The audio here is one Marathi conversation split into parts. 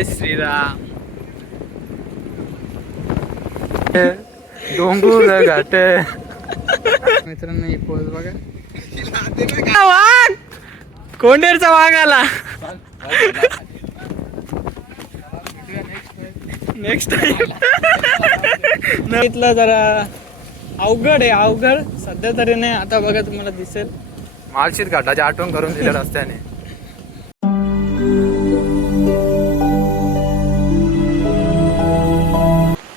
जय श्रीराम. डोंगर घाट. मित्रांनो ही पोज बघा. वाघ, कोंडेरचा वाघ आला. Next time. इथलं जरा अवघड आहे, अवघड सध्या तरी नाही. आता बघा तुम्हाला दिसेल माळशीत घाटाची आठवण करून दिल्या रस्त्याने.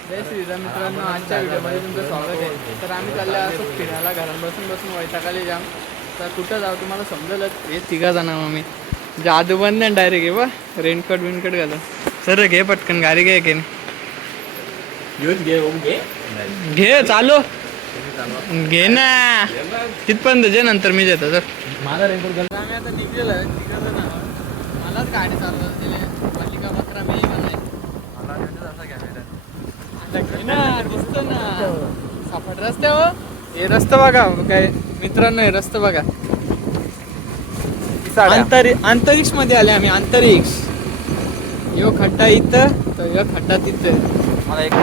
जय श्रीराम मित्रांनो, आजच्या व्हिडिओमध्ये तुमचं स्वागत आहे. तर आम्ही चालले असं फिरायला, घरात बसून बसून वैतागाले जाम. तर कुठं जाऊ तुम्हाला समजेलच. हे तिघा जण आम्ही जादू बंद नाही डायरेक्ट. घे बा रेनकोट विनकोट घालून. सर घे पटकन गाडी घे की घे चालू घे ना तिथपर्यंत जे नंतर मी देतो. तर माझा रेनकोट घाल. आम्ही आता निघलेलो आहे तिकडं ना. मलाच गाडी चालवत दिली मल्लिका बकरा मी पण नाही. मला असा कॅमेरा दिसतो ना सापड रस्त्यावर. हे रस्ता बघा काय मित्रांनो, हे रस्ता बघा. अंतरिक्ष मध्ये आले आम्ही. अंतरिक्ष. यो खड्डा इथं तर यो खड्डा तिथं. मला एक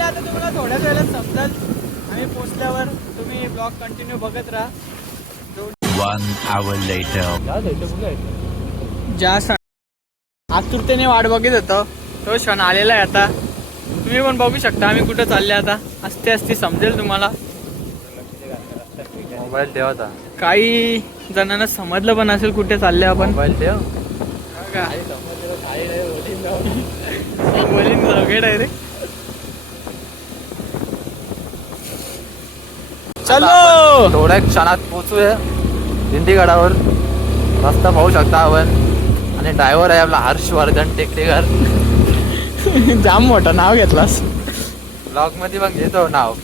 आता तुम्हाला थोड्याच वेळेला समजाल. आम्ही पोहोचल्यावर तुम्ही ब्लॉग कंटिन्यू बघत राहा. 1 hour later. ज्या आतुरतेने वाट बघत होतो तो क्षण आलेला आहे आता. तुम्ही पण बघू शकता आम्ही कुठं चालले आता. असते असते समजेल तुम्हाला. मोबाईल ठेवा. काही जणांना समजलं पण असेल कुठे चालले आपण. मोबाईल ठेव. डायरेक्ट चलो. थोड्या क्षणात पोहोचूया दिंडीगडावर. रस्ता पाहू शकता आपण. आणि ड्रायव्हर आहे आपला हर्षवर्धन टेकलेकर. जाम मोठं नाव घेतलास ब्लॉग मध्ये. मग घेतो नाव.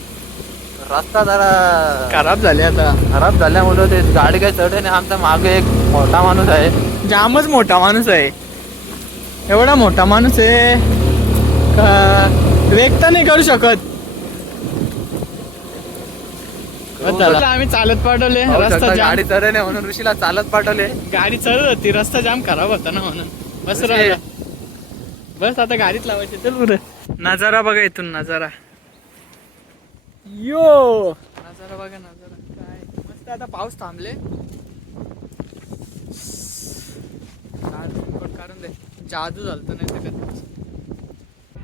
रस्ता जरा खराब झाले आता. खराब झाल्यामुळे ते गाडी काही चढ नाही. आमचा मागे एक मोठा माणूस आहे. जामच मोठा माणूस आहे. एवढा मोठा माणूस आहे व्यक्त नाही करू शकत. आम्ही चालत पाठवले. रस्ता गाडी चढ नाही म्हणून ऋषीला चालत पाठवले. गाडी चढत होती, रस्ता जाम खराब होता ना म्हणून. बस राहिला. बस आता गाडीत लावायची. चल पुढे. नजारा बघा इथून. नजारा यो नजारा बघा. नजारा काय मस्त. आता पाऊस थांबले. काढून दे. जादू झालत नाही तर.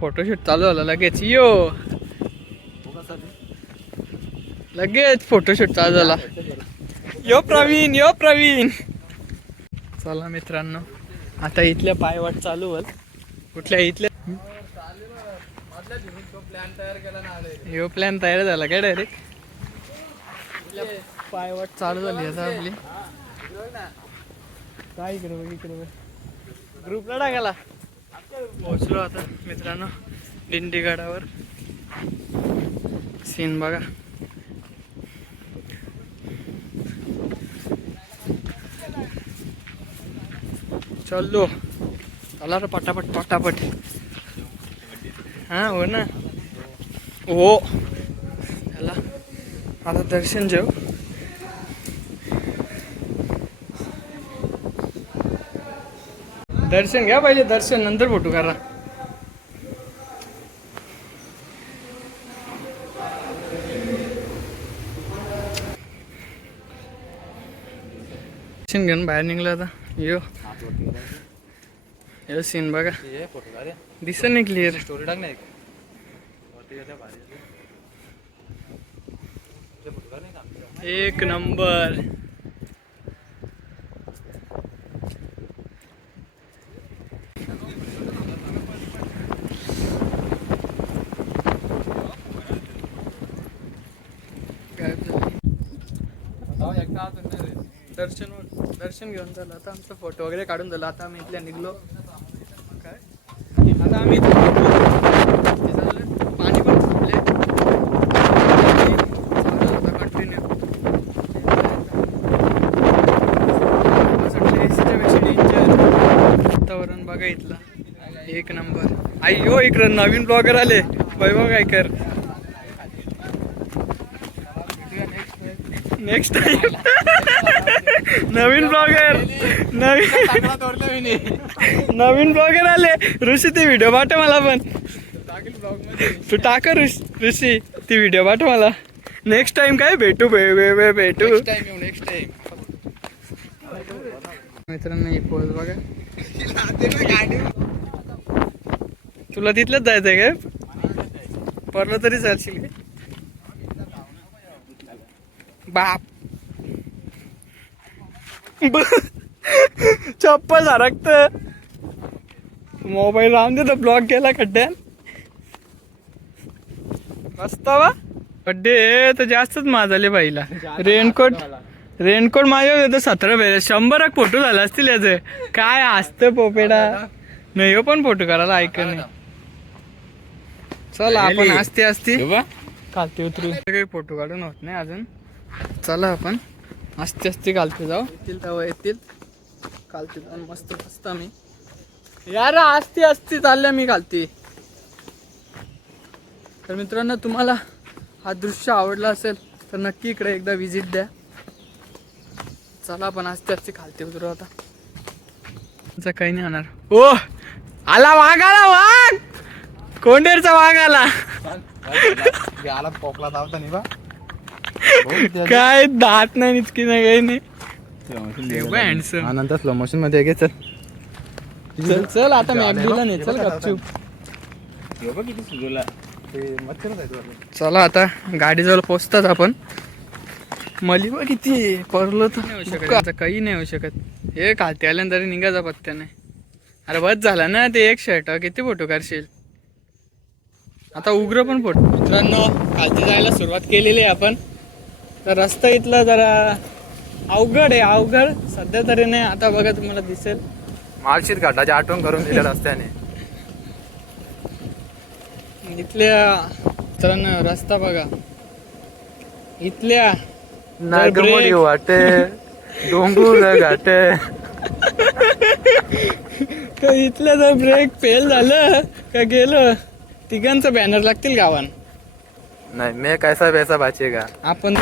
फोटोशूट चालू झालं लगेच. यो लगेच फोटोशूट चालू झाला. यो प्रवीण, यो प्रवीण. चला मित्रांनो, आता इथल्या पायवाट चालू होईल. कुठल्या इथल्या यो प्लॅन तयार झाला काय डायरेक्ट. पायवाट चालू झाली आता आपली. काय इकडे बघ, इकडे बघ. ग्रुपला टाकायला पोहोचलो आता मित्रांनो दिंडीगडावर. सीन बघा. चलो चला रे पटापट पटापट. हा हो ना. हो चला आता दर्शन घेऊ. दर्शन घ्या पहिले. दर्शन नंतर फोटो करा. दर्शन घेऊन बाहेर निघलं आता. यो यो सीन बघा. दिसत नाही क्लिअर. स्टोरी टाक नाही. एक नंबर. दर्शन घेऊन झालं. आता आमचा फोटो वगैरे काढून झाला. आता आम्ही इथल्या निघलो. काय आता आम्ही पाणी पण थांबले. कंटिन्यू वातावरण बघा इथला. एक नंबर. अय्यो इकडं नवीन ब्लॉगर आले. वैभव गायकर. Next time. नवीन ब्लॉगर नवीन ब्लॉगर आले. ऋषी ती व्हिडिओ पाठव मला पण. तू टाक ऋषी ती व्हिडिओ पाठव मला. नेक्स्ट टाइम काय भेटू भेटू नेक्स्ट टाइम मित्रांनो. ही पोज बघा. तुला तिथलंच जायचंय काय? परलं तरी चालशील काय? बाप चप्पल सरकत. मोबाईल राहून दे. तर ब्लॉक गेला खड्ड्यात. मस्त वा खड्डे तर जास्तच माझाले बाईला. रेनकोट माझ्या होतं 17 भेट 100 फोटो झाला असतील याचे. काय असतं पोपेडा. नाही हो पण फोटो करायला ऐक नाही. चला आपण असते खालती उतरू. काही फोटो काढून होत नाही अजून. चला आपण असते खालती जाऊ. येतील तेव्हा येतील. खालती जाऊन मस्त मस्त मी यार असते चालल्या मी खालती. तर मित्रांनो तुम्हाला हा दृश्य आवडला असेल तर नक्की इकडे एकदा विजिट द्या. चला आपण असते खालती उतरू आता. काही नाही होणार. ओ आला वाघ. कोंडेरचा वाघ आला. आला पोकला धावता नाही बा. काय दात नाही निचकी नाही काही नाही. नंतर स्लो मोशन मध्ये घे. चल आता मॅगडीला नाही. चल गपचूप. चला आता गाडीजवळ पोचतात आपण. मली बघ किती परलं तर काही नाही होऊ शकत. हे खालती आल्यानंतर निघायचा पत्त्या नाही. अरे बस झाला ना ते एक शर्ट. किती फोटो काढशील आता. उग्र पण फोटो. मित्रांनो खालती जायला सुरुवात केलेली आहे आपण. तर रस्ता इथला जरा अवघड आहे. अवघड सध्या तरी नाही. आता बघा तुम्हाला दिसेल. माळशीत घाटाची आठवण करून दिल्या रस्त्याने. इथल्या मित्रांनो रस्ता बघा. इथल्या नागमोडी वाटे डोंगर घाटे. इथल्या जर ब्रेक फेल झालं का गेलं तिघांचं बॅनर लागतील गावान. नाही मे कैसा वैसा बाचेगा. आपण